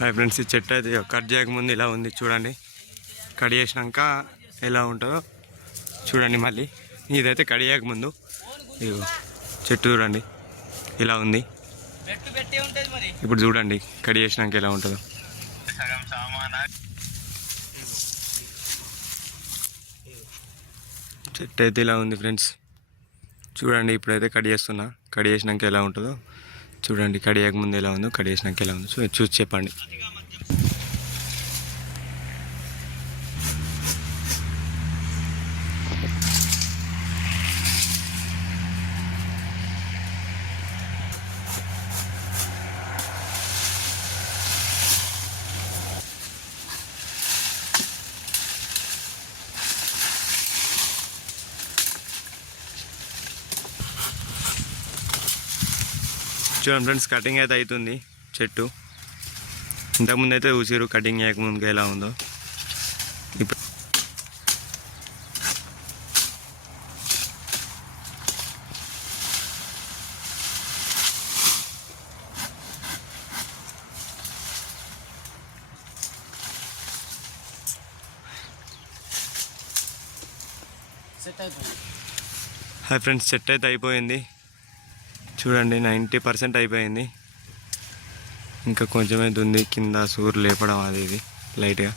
Hi friends, ఈ చెట్టు అయితే కట్ చేయకముందు ఇలా ఉంది చూడండి. కట్ చేసినాక ఎలా ఉంటుందో చూడండి. మళ్ళీ ఇదైతే కట్ చేయకముందు ఇగో చెట్టు చూడండి ఇలా ఉంది. ఇప్పుడు చూడండి కట్ చేసినాక ఎలా ఉంటుందో. చెట్టు అయితే ఇలా ఉంది ఫ్రెండ్స్ చూడండి. ఇప్పుడైతే కట్ చేస్తున్నా. కట్ చేసినాక ఎలా ఉంటుందో చూడండి. కట్ చేయకముందు ఎలా ఉందో, కట్ చేసినాక ఎలా ఉందో చూసి చెప్పండి. చూడండి ఫ్రెండ్స్, కటింగ్ అయితే అవుతుంది చెట్టు. ఇంతకుముందు అయితే చూసారు కటింగ్ చేయకముందుకు ఎలా ఉందో. ఇప్పుడు హాయ్ ఫ్రెండ్స్, సెట్ అయితే అయిపోయింది చూడండి. 90% అయిపోయింది. ఇంకా కొంచెం అయితే ఉంది కింద సూర్ లేపడం అది ఇది లైట్గా.